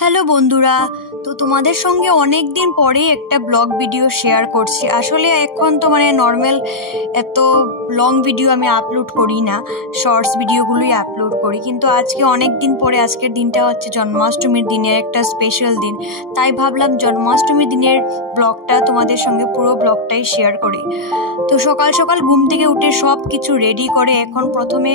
Hello বন্ধুরা, তো তোমাদের সঙ্গে অনেক দিন পরে একটা ব্লগ ভিডিও শেয়ার করছি। আসলে এখন তো নর্মাল এত লং ভিডিও আমি আপলোড করি না, শর্টস ভিডিওগুলোই আপলোড করি। কিন্তু আজকে অনেক দিন পরে, আজকের দিনটা হচ্ছে জন্মাষ্টমীর দিনের একটা স্পেশাল দিন, তাই ভাবলাম জন্মাষ্টমীর দিনের ব্লগটা তোমাদের সঙ্গে পুরো ব্লগটাই শেয়ার করি। তো সকাল সকাল ঘুম থেকে উঠে সব কিছু রেডি করে এখন প্রথমে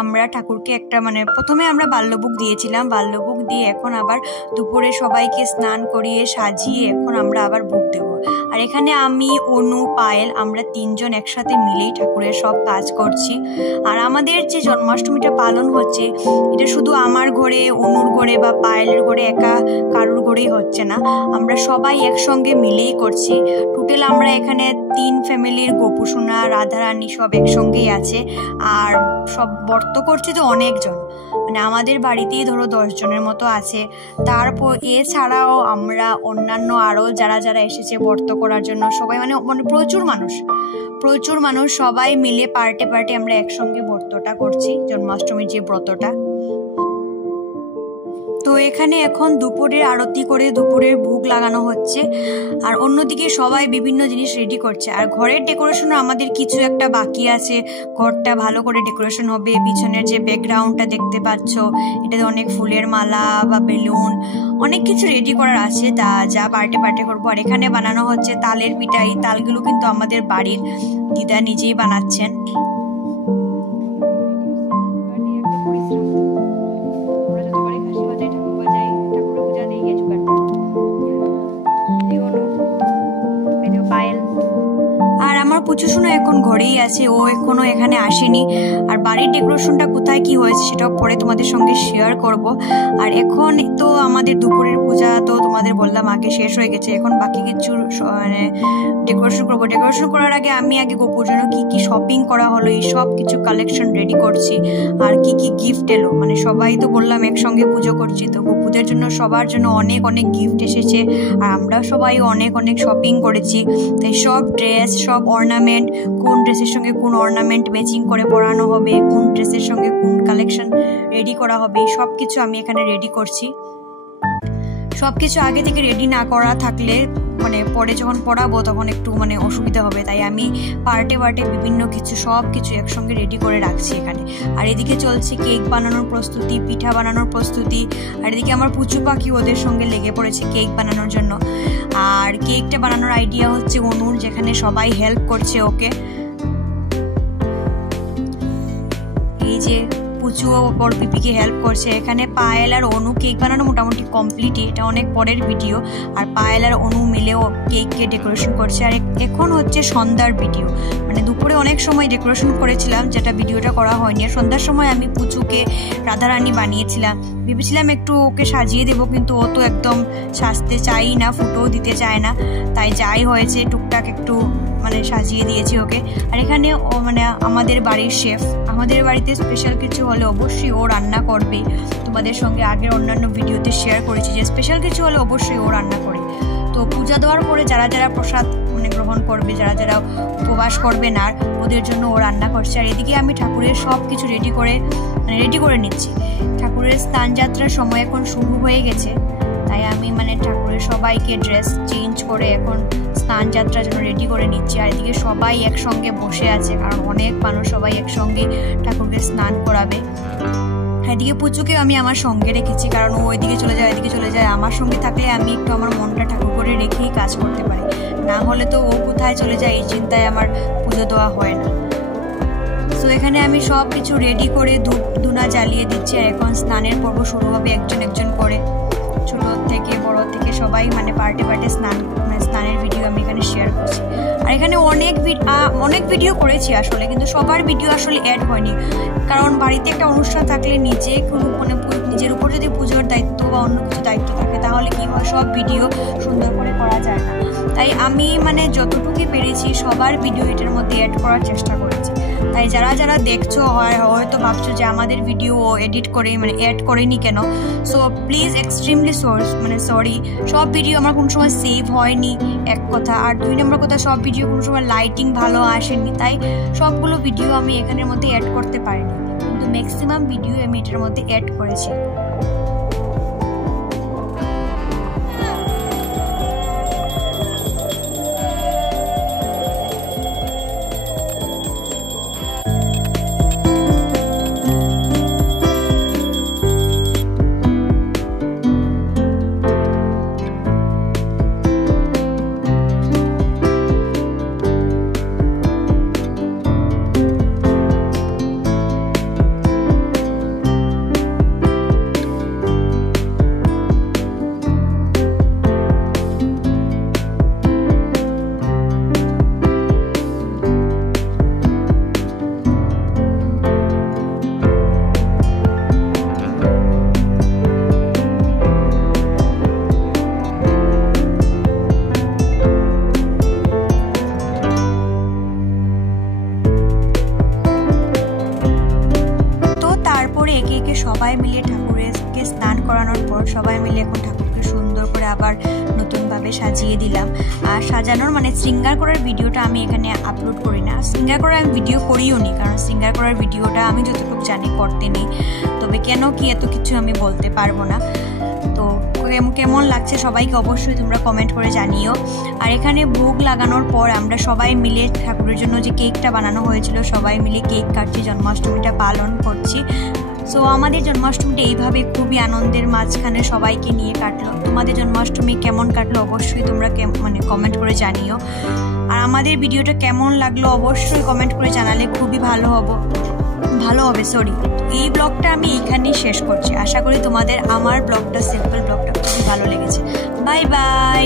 আমরা ঠাকুরকে একটা প্রথমে আমরা বাল্যভোগ দিয়েছিলাম, বাল্যভোগ দিয়ে এখন আবার দুপুরে সবাইকে স্নান করিয়ে সাজিয়ে এখন আমরা আবার ভোগ দেব। আর এখানে আমি, অনু, পায়েল আমরা তিনজন একসাথে মিলেই ঠাকুরের সব কাজ করছি। আর আমাদের যে জন্মাষ্টমীটা পালন হচ্ছে এটা শুধু আমার ঘরে, অনুর ঘরে বা পায়েলের ঘরে একা কারুর ঘরেই হচ্ছে না, আমরা সবাই একসঙ্গে মিলেই করছি। টোটাল আমরা এখানে 3 ফ্যামিলির, গোপুসোনা, রাধারানী সব একসঙ্গেই আছে। আর সব ব্রত করছে তো অনেকজন, আমাদের বাড়িতেই ধরো 10 জনের মতো আছে। তারপর এছাড়াও আমরা অন্যান্য আরও যারা যারা এসেছে ব্রত করার জন্য সবাই প্রচুর মানুষ সবাই মিলে পার্টে পার্টে আমরা একসঙ্গে ব্রতটা করছি, জন্মাষ্টমীর যে ব্রতটা। তো এখানে এখন দুপুরের আরতি করে দুপুরের ভোগ লাগানো হচ্ছে। আর অন্যদিকে সবাই বিভিন্ন জিনিস রেডি করছে। আর ঘরের ডেকোরেশনও আমাদের কিছু একটা বাকি আছে, ঘরটা ভালো করে ডেকোরেশন হবে। পিছনের যে ব্যাকগ্রাউন্ডটা দেখতে পাচ্ছ এটাতে অনেক ফুলের মালা বা বেলুন অনেক কিছু রেডি করার আছে, তা যা পার্টে পার্টে করবো। আর এখানে বানানো হচ্ছে তালের পিঠা। এই তালগুলো কিন্তু আমাদের বাড়ির দিদা নিজেই বানাচ্ছেন। আর আমার পুচুসোনা এখন ঘরেই আছে, ও এখনো এখানে আসেনি। আর বাড়ির ডেকোরেশনটা কোথায় কি হয়েছে সেটাও পরে তোমাদের সঙ্গে শেয়ার করব। আর এখন তো আমাদের দুপুরের পূজা তো তোমাদের বললাম আগে শেষ হয়ে গেছে, এখন বাকি কিছু ডেকোরেশন করবো। ডেকোরেশন করার আগে আমি গোপুর জন্য কি কি শপিং করা হলো এই সব কিছু কালেকশন রেডি করছি। আর কি কি গিফট এলো, সবাই তো বললাম একসঙ্গে পুজো করছি, তো গোপুদের জন্য সবার জন্য অনেক অনেক গিফট এসেছে। আর আমরা সবাই অনেক অনেক শপিং করেছি। তাই সব ড্রেস, সব অর্নামেন্ট, কোন ড্রেসের সঙ্গে কোন অর্নামেন্ট ম্যাচিং করে পরানো হবে, কোন ড্রেসের সঙ্গে কোন কালেকশন রেডি করা হবে, সব কিছু আমি এখানে রেডি করছি। সবকিছু আগে থেকে রেডি না করা থাকলে পরে যখন পড়াবো তখন একটু অসুবিধা হবে, তাই আমি পার্টে পার্টে বিভিন্ন কিছু সব কিছু একসঙ্গে রেডি করে রাখছি এখানে। আর এদিকে চলছে কেক বানানোর প্রস্তুতি, পিঠা বানানোর প্রস্তুতি। আর এদিকে আমার পুচু পাখি ওদের সঙ্গে লেগে পড়েছে কেক বানানোর জন্য। আর কেকটা বানানোর আইডিয়া হচ্ছে অনুর, যেখানে সবাই হেল্প করছে ওকে। এই যে পুচুও বড় পিপিকে হেল্প করছে। এখানে পায়েল আর অনু কেক বানানো মোটামুটি কমপ্লিট, এটা অনেক পরের ভিডিও। আর পায়েল আর অনু মিলেও কেককে ডেকোরেশন করছে। আর এখন হচ্ছে সন্ধ্যার ভিডিও, দুপুরে অনেক সময় ডেকোরেশন করেছিলাম যেটা ভিডিওটা করা হয়নি। আর সন্ধ্যার সময় আমি পুচুকে রাধারানী বানিয়েছিলাম, ভেবেছিলাম একটু ওকে সাজিয়ে দেবো, কিন্তু ও তো একদম সাজতে চাই না, ফুটোও দিতে চায় না। তাই যাই হয়েছে টুকটাক একটু সাজিয়ে দিয়েছি ওকে। আর এখানে ও আমাদের বাড়ির শেফ, আমাদের বাড়িতে স্পেশাল কিছু হলে অবশ্যই ও রান্না করবে। তোমাদের সঙ্গে আগের অন্যান্য ভিডিওতে শেয়ার করেছি যে স্পেশাল কিছু হলে অবশ্যই ও রান্না করে। তো পূজা দেওয়ার পরে যারা যারা প্রসাদ গ্রহণ করবে, যারা যারা উপবাস করবে না, ওদের জন্য ও রান্না করছে। আর এদিকে আমি ঠাকুরের সব কিছু রেডি করে নিচ্ছি। ঠাকুরের স্নান যাত্রার সময় এখন শুরু হয়ে গেছে, তাই আমি ঠাকুরের সবাইকে ড্রেস চেঞ্জ করে এখন স্নান যাত্রার জন্য রেডি করে নিচ্ছি। আর এদিকে সবাই একসঙ্গে বসে আছে, কারণ অনেক মানুষ সবাই একসঙ্গে ঠাকুরকে স্নান করাবে। এদিকে পুচুকে আমি আমার সঙ্গে রেখেছি, কারণ ও ওইদিকে চলে যায়, এদিকে চলে যায়। আমার সঙ্গে থাকলে আমি একটু আমার মনটা ঠাকুর করে রেখেই কাজ করতে পারি, না হলে তো ও কোথায় চলে যায় এই চিন্তায় আমার পুজো দেওয়া হয় না। তো এখানে আমি সব কিছু রেডি করে ধূপ ধুনা জ্বালিয়ে দিচ্ছি। আর এখন স্নানের পর্ব শুরু হবে, একজন একজন করে, ছোট থেকে বড় থেকে সবাই পার্টে পার্টে স্নানের ভিডিও আমি এখানে শেয়ার করছি। আর এখানে অনেক ভিডিও করেছি আসলে, কিন্তু সবার ভিডিও আসলে অ্যাড হয়নি, কারণ বাড়িতে একটা অনুষ্ঠান থাকলে নিজের উপর যদি পুজোর দায়িত্ব বা অন্য কিছু দায়িত্ব থাকে তাহলে কি হয়, সব ভিডিও সুন্দর করে করা যায় না। তাই আমি যতটুকু পেরেছি সবার ভিডিও এটার মধ্যে অ্যাড করার চেষ্টা করেছি। তাই যারা যারা দেখছো হয়তো ভাবছো যে আমাদের ভিডিও এডিট করে অ্যাড করেনি কেন। সো প্লিজ এক্সট্রিমলি সরি, সব ভিডিও আমার কোনো সময় সেভ হয়নি এক কথা। আর 2 নম্বর কথা, সব ভিডিও কোনো সময় লাইটিং ভালো আসেনি, তাই সবগুলো ভিডিও আমি এখানের মধ্যে অ্যাড করতে পারিনি, কিন্তু ম্যাক্সিমাম ভিডিও আমি এটার মধ্যে অ্যাড করেছি। মিলে এখন ঠাকুরকে সুন্দর করে আবার নতুনভাবে সাজিয়ে দিলাম। আর সাজানোর মানে শৃঙ্গার করার ভিডিওটা আমি এখানে আপলোড করি না, শৃঙ্গার করার আমি ভিডিও করিও নি, কারণ শৃঙ্গার করার ভিডিওটা আমি যতটুকু জানি করতে নেই, তবে কেন কি এত কিছু আমি বলতে পারবো না। তো কেমন লাগছে সবাইকে অবশ্যই তোমরা কমেন্ট করে জানিও। আর এখানে ভোগ লাগানোর পর আমরা সবাই মিলে ঠাকুরের জন্য যে কেকটা বানানো হয়েছিল সবাই মিলে কেক কাটছি, জন্মাষ্টমীটা পালন করছি। সো আমাদের জন্মাষ্টমীটা এইভাবে খুবই আনন্দের মাঝখানে সবাইকে নিয়ে কাটলো। তোমাদের জন্মাষ্টমী কেমন কাটলো অবশ্যই তোমরা মানে কমেন্ট করে জানিও। আর আমাদের ভিডিওটা কেমন লাগলো অবশ্যই কমেন্ট করে জানালে খুবই ভালো হবে। সরি, এই ব্লগটা আমি এইখানেই শেষ করছি। আশা করি তোমাদের আমার ব্লগটা, সিম্পল ব্লগটা খুবই ভালো লেগেছে। Bye bye.